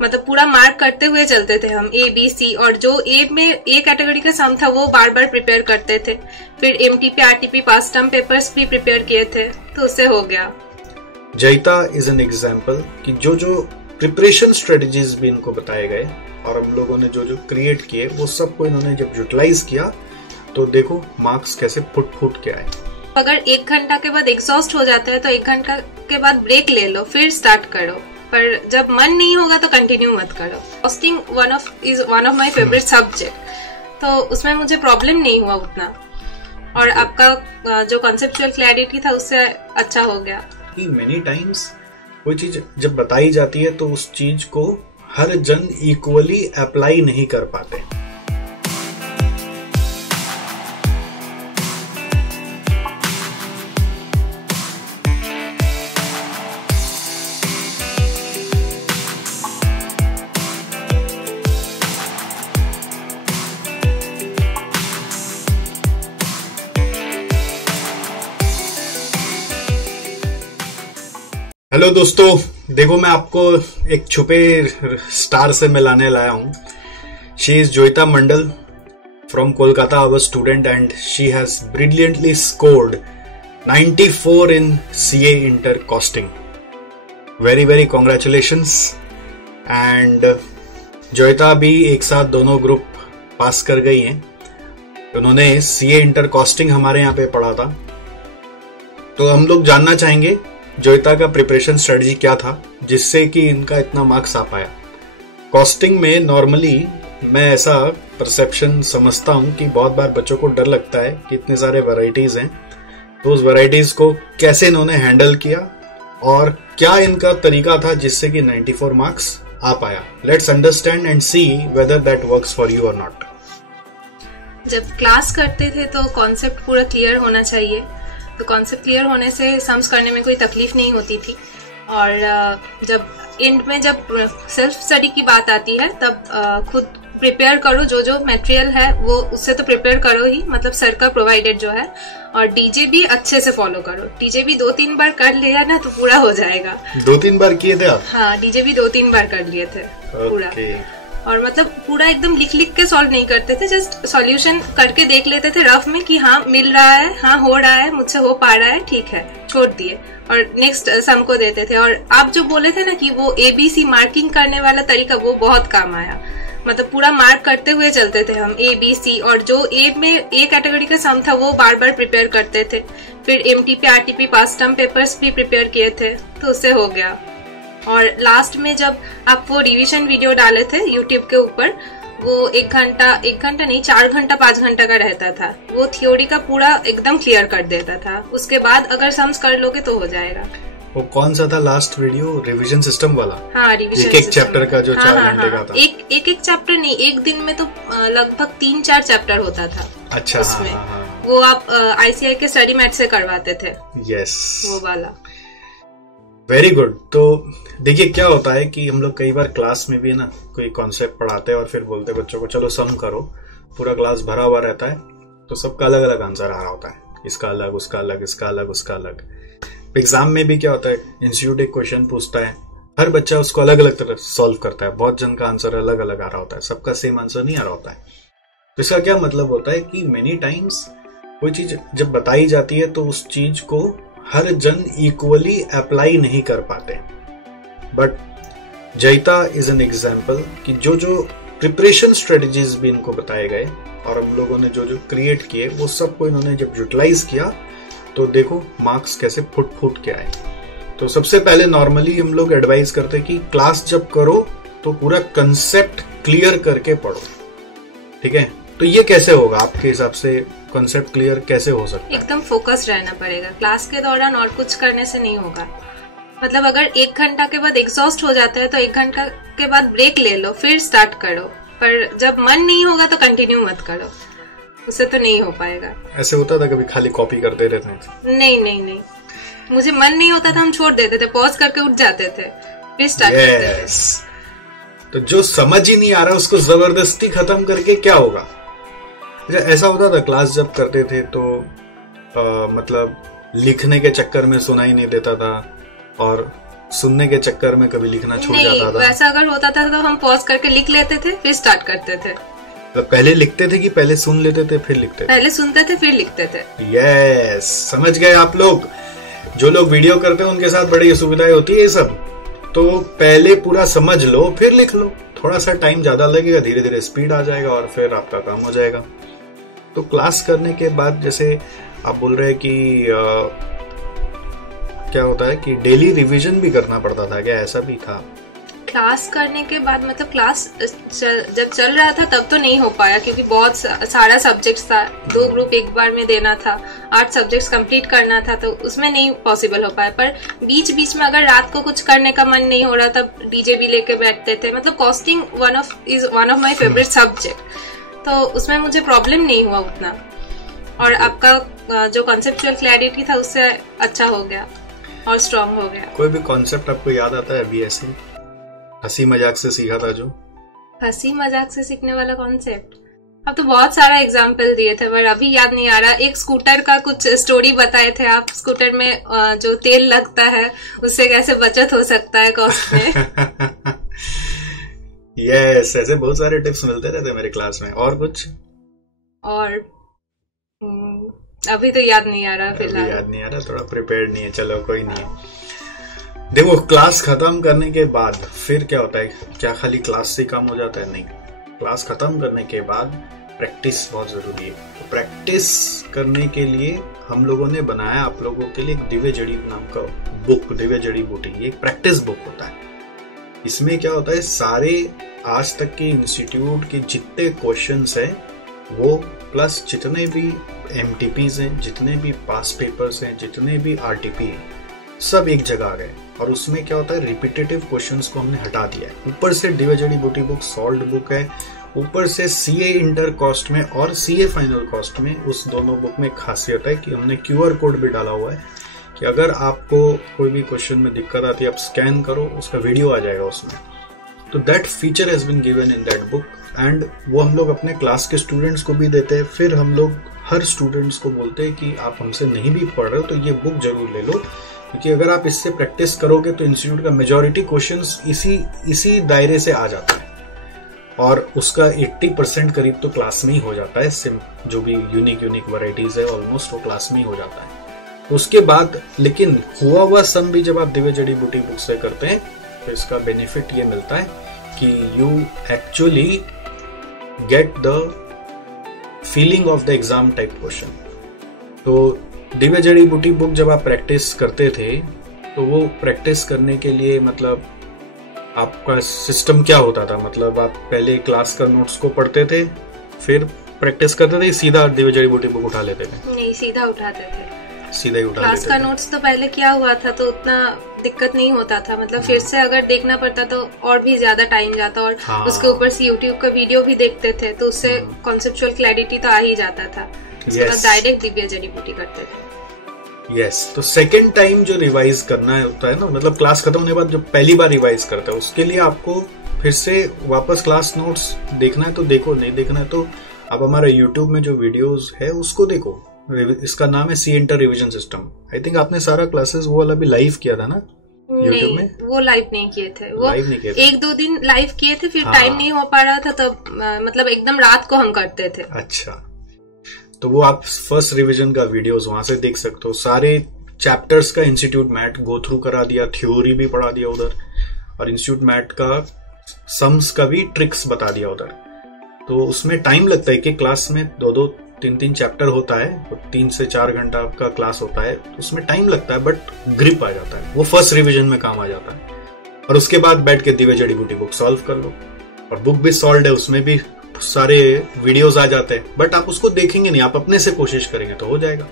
मतलब पूरा मार्क करते हुए चलते थे हम, ए बी सी, और जो ए में ए कैटेगरी का सम था वो बार बार प्रिपेयर करते थे। फिर MTP RTP past term papers भी प्रिपेयर किए थे, तो उससे हो गया। जयिता इज एन एग्जाम्पल कि जो प्रिपरेशन स्ट्रेटजीज भी इनको बताए गए और हम लोगों ने जो क्रिएट किए वो सबको इन्होंने जब यूटिलाइज किया तो देखो मार्क्स कैसे फुट के आए। अगर 1 घंटा के बाद एग्जॉस्ट हो जाता है तो 1 घंटा के बाद ब्रेक ले लो, फिर स्टार्ट करो, पर जब मन नहीं होगा तो कंटिन्यू मत करो। Costing is one of my favourite subject, तो उसमें मुझे प्रॉब्लम नहीं हुआ उतना, और आपका जो कॉन्सेप्चुअल क्लैरिटी था उससे अच्छा हो गया। मेनी टाइम्स कोई चीज जब बताई जाती है तो उस चीज को हर जन इक्वली अप्लाई नहीं कर पाते। हेलो दोस्तों, देखो मैं आपको एक छुपे स्टार से मिलाने लाया हूं। She is Joyita Mandal from Kolkata, our student, and she has brilliantly scored 94 in CA inter costing. Very very congratulations. And Joyita भी एक साथ दोनों ग्रुप पास कर गई हैं। उन्होंने सीए इंटर कॉस्टिंग हमारे यहाँ पे पढ़ा था, तो हम लोग जानना चाहेंगे जोयिता का प्रिपरेशन स्ट्रेटजी क्या था जिससे कि इनका इतना मार्क्स आ पाया। कॉस्टिंग में नॉर्मली मैं ऐसा परसेप्शन समझता हूं कि बहुत बार बच्चों को डर लगता है कि इतने सारे वैरायटीज हैं, तो उस वैरायटीज को कैसे इन्होंने हैंडल किया और क्या इनका तरीका था जिससे कि 94 मार्क्स आ पाया। Let's understand and see whether that works for you और नॉट। जब क्लास करते थे तो कॉन्सेप्ट पूरा क्लियर होना चाहिए, तो कॉन्सेप्ट क्लियर होने से सम्स करने में कोई तकलीफ नहीं होती थी। और जब एंड में जब सेल्फ स्टडी की बात आती है तब खुद प्रिपेयर करो, जो मटेरियल है वो उससे तो प्रिपेयर करो ही, मतलब सर का प्रोवाइडेड जो है, और डीजे भी अच्छे से फॉलो करो। डीजे भी 2-3 बार कर लिया ना तो पूरा हो जाएगा। 2-3 बार किए थे आप? हाँ, डीजे भी 2-3 बार कर लिए थे पूरा। और मतलब पूरा एकदम लिख के सॉल्व नहीं करते थे, जस्ट सॉल्यूशन करके देख लेते थे रफ में कि हाँ मिल रहा है, हाँ हो रहा है, मुझसे हो पा रहा है, ठीक है, छोड़ दिए और नेक्स्ट सम को देते थे। और आप जो बोले थे ना कि वो ABC मार्किंग करने वाला तरीका, वो बहुत काम आया। मतलब पूरा मार्क करते हुए चलते थे हम, ABC, और जो ए में ए कैटेगरी का सम था वो बार बार प्रिपेयर करते थे। फिर MTP RTP past term papers भी प्रिपेयर किए थे, तो उससे हो गया। और लास्ट में जब आप वो रिवीजन वीडियो डाले थे यूट्यूब के ऊपर, वो 1 घंटा नहीं 4 घंटा 5 घंटा का रहता था, वो थ्योरी का पूरा एकदम क्लियर कर देता था। उसके बाद अगर सम्स कर लोगे तो हो जाएगा। वो कौन सा था लास्ट वीडियो? रिवीजन सिस्टम वाला? हाँ, रिवीजन एक चैप्टर का जो 4 घंटे का था। एक चैप्टर नहीं, एक दिन में तो लगभग 3-4 चैप्टर होता था। अच्छा, उसमें वो आप ICI के स्टडी मैट से करवाते थे। यस, वो वाला। Very good. तो देखिए क्या होता है कि हम लोग कई बार क्लास में भी ना कोई कॉन्सेप्ट पढ़ाते हैं और फिर बोलते हैं बच्चों को चलो सम करो, पूरा क्लास भरा हुआ रहता है तो सबका अलग अलग आंसर आ रहा होता है, इसका अलग, उसका अलग, इसका अलग, उसका अलग। एग्जाम में भी क्या होता है, इंस्टीट्यूट एक क्वेश्चन पूछता है, हर बच्चा उसको अलग अलग तरह सॉल्व करता है, बहुत जन का आंसर अलग अलग आ रहा होता है, सबका सेम आंसर नहीं आ रहा होता है। तो इसका क्या मतलब होता है कि मेनी टाइम्स कोई चीज जब बताई जाती है तो उस चीज को हर जन इक्वली अप्लाई नहीं कर पाते। But Jayita is an example कि जो प्रिपरेशन स्ट्रेटजीज भी इनको बताए गए और हम लोगों ने जो क्रिएट किए वो सबको इन्होंने जब यूटिलाइज किया तो देखो मार्क्स कैसे फुट के आए। तो सबसे पहले नॉर्मली हम लोग एडवाइज करते हैं कि क्लास जब करो तो पूरा कंसेप्ट क्लियर करके पढ़ो, ठीक है? तो ये कैसे होगा आपके हिसाब से? कॉन्सेप्ट क्लियर कैसे हो सकता है? एकदम फोकस रहना पड़ेगा क्लास के दौरान, और कुछ करने से नहीं होगा। मतलब अगर 1 घंटा के बाद एग्जॉस्ट हो जाता है तो 1 घंटा के बाद ब्रेक ले लो, फिर स्टार्ट करो, पर जब मन नहीं होगा तो कंटिन्यू मत करो, उससे तो नहीं हो पाएगा। ऐसे होता था कभी खाली कॉपी करते रहते हैं? नहीं, मुझे मन नहीं होता था, हम छोड़ देते थे, पॉज करके उठ जाते थे, फिर स्टार्ट करते थे। तो जो समझ ही नहीं आ रहा उसको जबरदस्ती खत्म करके क्या होगा? ऐसा होता था क्लास जब करते थे तो मतलब लिखने के चक्कर में सुनाई नहीं देता था और सुनने के चक्कर में कभी लिखना छूट जाता था? वैसा अगर होता था तो हम पॉज करके लिख लेते थे, फिर स्टार्ट करते थे। तो पहले लिखते थे कि पहले सुन लेते थे फिर लिखते थे? पहले सुनते थे फिर लिखते थे। यस, समझ गए आप लोग। जो लोग वीडियो करते हैं उनके साथ बड़ी सुविधाएं होती है ये सब। तो पहले पूरा समझ लो फिर लिख लो, थोड़ा सा टाइम ज्यादा लगेगा, धीरे धीरे स्पीड आ जाएगा और फिर आपका काम हो जाएगा। तो क्लास करने के बाद जैसे आप बोल रहे हैं कि क्या होता है कि डेली रिवीजन भी करना पड़ता था क्या? ऐसा भी था? क्लास करने के बाद मतलब क्लास जब चल रहा था तब तो नहीं हो पाया, क्योंकि बहुत सारा सब्जेक्ट्स था, 2 ग्रुप एक बार में देना था, 8 सब्जेक्ट्स कंप्लीट करना था, तो उसमें नहीं पॉसिबल हो पाया। पर बीच बीच में अगर रात को कुछ करने का मन नहीं हो रहा था, डीजे भी लेके बैठते थे। मतलब costing is one of my favourite subject, तो उसमें मुझे प्रॉब्लम नहीं हुआ उतना। और आपका जो कॉन्सेप्चुअल क्लैरिटी था उससे अच्छा हो गया और स्ट्रांग हो गया। कोई भी कॉन्सेप्ट आपको याद आता है अभी ऐसे हंसी मजाक से सीखा था जो? हंसी मजाक से सीखने वाला कॉन्सेप्ट अब तो बहुत सारा एग्जाम्पल दिए थे, पर अभी याद नहीं आ रहा। एक स्कूटर का कुछ स्टोरी बताए थे आप, स्कूटर में जो तेल लगता है उससे कैसे बचत हो सकता है कॉस्ट में। यस, ऐसे बहुत सारे टिप्स मिलते रहते मेरे क्लास में। और कुछ? और अभी तो याद नहीं आ रहा फिलहाल। याद नहीं आ रहा, थोड़ा प्रिपेयर्ड नहीं है। चलो कोई नहीं है। देखो, क्लास खत्म करने के बाद फिर क्या होता है? क्या खाली क्लास से काम हो जाता है? नहीं, क्लास खत्म करने के बाद प्रैक्टिस बहुत जरूरी है। तो प्रैक्टिस करने के लिए हम लोगों ने बनाया आप लोगों के लिए एक दिव्य जड़ी नाम का बुक, दिव्य जड़ी बूटी। ये एक प्रैक्टिस बुक होता है। इसमें क्या होता है, सारे आज तक के इंस्टीट्यूट के जितने क्वेश्चंस हैं वो प्लस जितने भी MTPs हैं, जितने भी पास पेपर्स हैं, जितने भी RTP हैं, सब एक जगह आ गए। और उसमें क्या होता है, रिपीटेटिव क्वेश्चंस को हमने हटा दिया है। ऊपर से दिव्य जड़ी बूटी बुक सॉल्व्ड बुक है, ऊपर से CA इंटर कॉस्ट में और CA फाइनल कॉस्ट में, उस दोनों बुक में खासियत है कि हमने QR कोड भी डाला हुआ है कि अगर आपको कोई भी क्वेश्चन में दिक्कत आती है आप स्कैन करो, उसका वीडियो आ जाएगा उसमें। तो that feature has been given in that book and वो हम लोग अपने क्लास के स्टूडेंट्स को भी देते हैं। फिर हम लोग हर स्टूडेंट्स को बोलते हैं कि आप हमसे नहीं भी पढ़ रहे हो तो ये बुक जरूर ले लो, क्योंकि अगर आप इससे प्रैक्टिस करोगे तो इंस्टीट्यूट का मेजॉरिटी क्वेश्चंस इसी दायरे से आ जाता है और उसका 80% करीब तो क्लास में ही हो जाता है। जो भी यूनिक वैरायटीज है ऑलमोस्ट वो क्लास में ही हो जाता है। उसके बाद लेकिन हुआ सम भी जब आप दिव्य जड़ी बूटी बुक से करते हैं तो इसका बेनिफिट ये मिलता है कि you actually get the feeling of the exam type question. तो दिव्य जड़ी बूटी बुक जब आप प्रैक्टिस करते थे तो वो प्रैक्टिस करने के लिए मतलब आपका सिस्टम क्या होता था? मतलब आप पहले क्लास का नोट्स को पढ़ते थे फिर प्रैक्टिस करते थे, सीधा दिव्य जड़ी बूटी बुक उठा लेते थे? नहीं, सीधा उठाते थे, सीधा ही उठा क्लास का नोट्स तो पहले क्या हुआ था तो उतना दिक्कत नहीं होता था। मतलब फिर से अगर देखना पड़ता तो और भी ज्यादा टाइम जाता, और हाँ। उसके ऊपर से यूट्यूब का वीडियो भी देखते थे तो उससे कॉन्सेप्चुअल क्लैरिटी तो आ ही जाता था। डायरेक्ट दिव्य जड़ी बूटी करते थे। यस, तो सेकेंड टाइम जो रिवाइज करना होता है ना, मतलब क्लास खत्म होने के बाद जो पहली बार रिवाइज करता है उसके लिए आपको फिर से वापस क्लास नोट्स देखना है तो देखो, नहीं देखना है तो आप हमारे यूट्यूब में जो वीडियोस है उसको देखो। इसका नाम है CA inter revision system. I think आपने सारा क्लासेस वो वाला भी लाइव किया था ना यूट्यूब में? वो लाइव नहीं किए थे, वो लाइव नहीं किए थे। 1-2 दिन लाइव किए थे, फिर टाइम नहीं हो पा रहा था तब मतलब एकदम रात को हम करते थे। अच्छा, तो वो आप फर्स्ट रिवीजन का वीडियोस वहां से देख सकते हो। सारे चैप्टर्स का इंस्टीट्यूट मैट गो थ्रू करा दिया, थ्योरी भी पढ़ा दिया उधर, और इंस्टीट्यूट मैट का सम्स का भी ट्रिक्स बता दिया उधर। तो उसमें टाइम लगता है कि क्लास में 2-2, 3-3 चैप्टर होता है, 3 से 4 घंटा का क्लास होता है, तो उसमें टाइम लगता है बट ग्रिप आ जाता है, वो फर्स्ट रिवीजन में काम आ जाता है। और उसके बाद बैठ के दिव्य जड़ी बूटी बुक सॉल्व कर लो, और बुक भी सॉल्व है, उसमें भी सारे वीडियोस आ जाते हैं, बट आप उसको देखेंगे नहीं, आप अपने से कोशिश करेंगे तो हो जाएगा।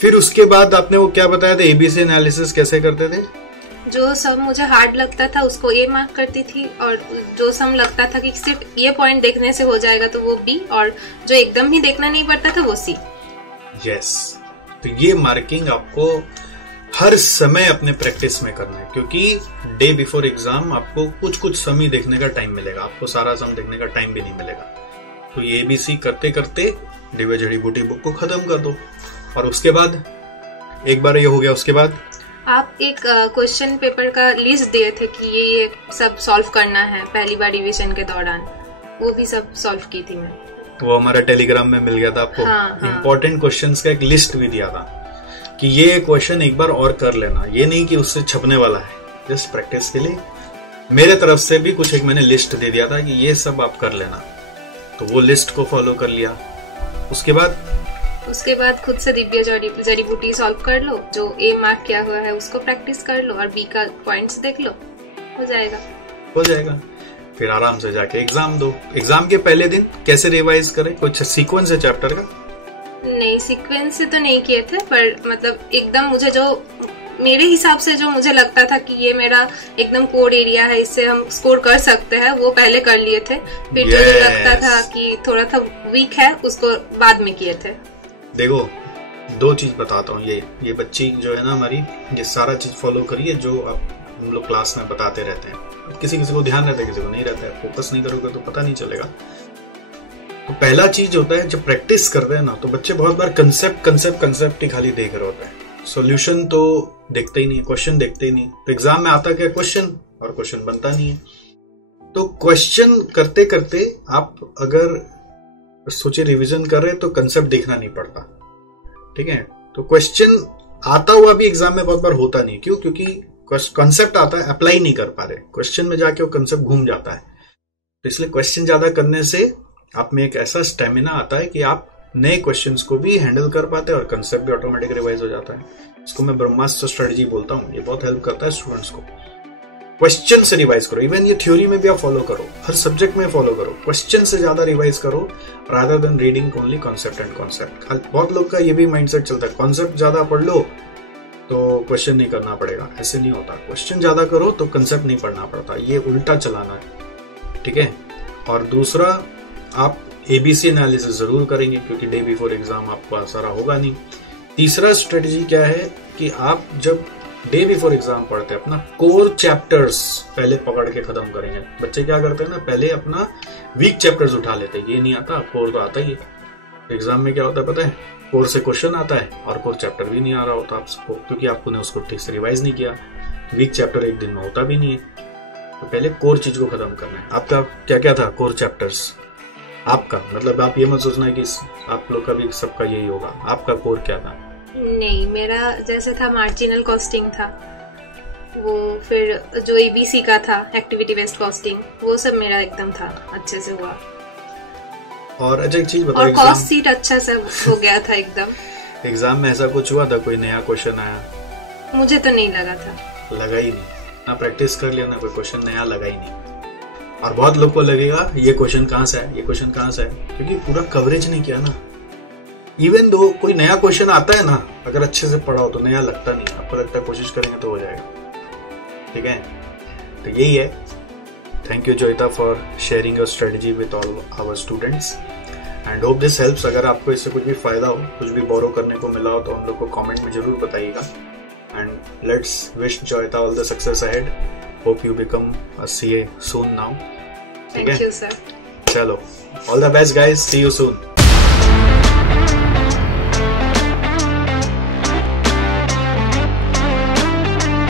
फिर उसके बाद आपने वो क्या बताया था, ABC एनालिसिस कैसे करते थे? जो सम मुझे हार्ड लगता था उसको A मार्क करती थी, और जो सम लगता था कि सिर्फ ये पॉइंट देखने से हो जाएगा तो वो B, और जो एकदम ही देखना नहीं पड़ता था वो C। यस, तो ये मार्किंग आपको हर समय अपने प्रैक्टिस में करना है, क्योंकि डे बिफोर एग्जाम आपको कुछ सम ही देखने का टाइम मिलेगा, आपको सारा सम देखने का टाइम भी नहीं मिलेगा। तो ये ABC करते करते दिव्य जड़ी बूटी बुक को खत्म कर दो। और उसके बाद एक बार ये हो गया, उसके बाद आप एक क्वेश्चन पेपर का लिस्ट दिए थे कि ये सब सॉल्व करना है पहली बार रिवीजन के दौरान, वो भी सब सॉल्व की थी मैं। वो हमारा टेलीग्राम में मिल गया था आपको। इम्पोर्टेंट क्वेश्चंस का एक लिस्ट भी दिया था कि ये क्वेश्चन एक बार और कर लेना, ये नहीं कि उससे छपने वाला है, जस्ट प्रैक्टिस के लिए मेरे तरफ से भी कुछ एक मैंने लिस्ट दे दिया था कि ये सब आप कर लेना। तो वो लिस्ट को फॉलो कर लिया। उसके बाद खुद से दिव्य जड़ी बूटी सॉल्व कर लो, जो ए मार्क किया हुआ है उसको प्रैक्टिस कर लो और बी का पॉइंट्स देख लो, हो जाएगा। फिर आराम से जाके एग्जाम दो। एग्जाम के पहले दिन कैसे रिवाइज करें? कुछ सीक्वेंस है चैप्टर का? नहीं, सीक्वेंस से तो नहीं किए थे, पर मतलब एकदम मुझे जो मेरे हिसाब से जो मुझे लगता था कि ये मेरा एकदम कोर एरिया है, इससे हम स्कोर कर सकते हैं, वो पहले कर लिए थे। फिर जो लगता था कि थोड़ा था वीक है, उसको बाद में किए थे। देखो, दो चीज बताता हूँ। ये बच्ची जो है ना हमारी, ये सारा चीज फॉलो करिए जो आप हम लोग क्लास में बताते रहते हैं। किसी को ध्यान रहता है, किसी को नहीं रहता है। फोकस नहीं करोगे तो पता नहीं चलेगा। तो पहला चीज होता है, जब प्रैक्टिस कर रहे हैं ना, तो बच्चे बहुत बार कंसेप्ट ही खाली देख रहे होते हैं, सॉल्यूशन तो देखते ही नहीं, क्वेश्चन देखते ही नहीं। तो एग्जाम में आता क्या? क्वेश्चन, और क्वेश्चन बनता नहीं है। तो क्वेश्चन करते करते आप अगर सोचे रिवीजन कर रहे तो कंसेप्ट देखना नहीं पड़ता, ठीक है। तो क्वेश्चन आता हुआ भी एग्जाम में बहुत बार होता नहीं। क्यों? क्योंकि कंसेप्ट आता है, अप्लाई नहीं कर पा रहे, क्वेश्चन में जाके वो कंसेप्ट घूम जाता है। तो इसलिए क्वेश्चन ज्यादा करने से आप में एक ऐसा स्टेमिना आता है कि आप नए क्वेश्चंस को भी हैंडल कर पाते हैं और कंसेप्ट भी ऑटोमेटिक रिवाइज हो जाता है। इसको मैं ब्रह्मास्त्र स्ट्रेटजी बोलता हूँ। ये बहुत हेल्प करता है स्टूडेंट्स को। क्वेश्चन से रिवाइज करो। इवन ये थ्योरी में भी आप फॉलो करो, हर सब्जेक्ट में फॉलो करो। क्वेश्चन से ज्यादा रिवाइज करो rather than reading only concept and concept. बहुत लोग का ये भी माइंडसेट चलता है, कॉन्सेप्ट ज्यादा पढ़ लो तो क्वेश्चन नहीं करना पड़ेगा। ऐसे नहीं होता। क्वेश्चन ज्यादा करो तो कंसेप्ट नहीं पढ़ना पड़ता। ये उल्टा चलाना है, ठीक है। और दूसरा, आप एबीसी एनालिसिस जरूर करेंगे, क्योंकि डे बिफोर एग्जाम आपको सारा होगा नहीं। तीसरा स्ट्रेटजी क्या है कि आप जब डे बिफोर एग्जाम पढ़ते हैं, अपना कोर चैप्टर्स पहले पकड़ के खत्म करेंगे। बच्चे क्या करते हैं ना, पहले अपना वीक चैप्टर्स उठा लेते हैं। ये नहीं आता, कोर तो आता ही है। एग्जाम में क्या होता है पता है? कोर से क्वेश्चन आता है और कोर चैप्टर भी नहीं आ रहा होता आपको, क्योंकि आपने उसको ठीक से रिवाइज नहीं किया। वीक चैप्टर एक दिन में होता भी नहीं है। तो पहले कोर चीज को खत्म करना है। आपका क्या क्या था कोर चैप्टर्स? आपका मतलब आप ये मत सोचना है कि आप लोग का भी सबका यही होगा। आपका कोर क्या था? नहीं, मेरा जैसे था मार्जिनल कॉस्टिंग था, वो फिर जो एबीसी का था एक्टिविटी बेस्ड कॉस्टिंग, वो सब मेरा एकदम था, अच्छे से हुआ। और अच्छा एक चीज बताओ, और कॉस्ट सीट अच्छा से हो गया था एकदम। एग्जाम में ऐसा कुछ हुआ था, कोई नया क्वेश्चन आया? मुझे तो नहीं लगा था। लगा ही नहीं ना, प्रैक्टिस कर लिया ना, कोई क्वेश्चन नया लगा ही नहीं। और बहुत लोग को लगेगा ये क्वेश्चन कहाँ से है, ये क्वेश्चन कहाँ से है, क्योंकि पूरा कवरेज नहीं किया ना। इवन दो कोई नया क्वेश्चन आता है ना, अगर अच्छे से पढ़ा हो तो नया लगता नहीं, आपको लगता है कोशिश करेंगे तो हो जाएगा, ठीक है। तो यही है। Thank you Joyita for sharing your strategy with all our students and hope this helps. अगर आपको इससे कुछ भी फायदा हो, कुछ भी बोरो करने को मिला हो, तो हम लोग को कमेंट में जरूर बताइएगा। And let's wish Joyita all the success ahead. Hope you become a CA soon now, ठीक है। चलो, all the best guys, see you soon.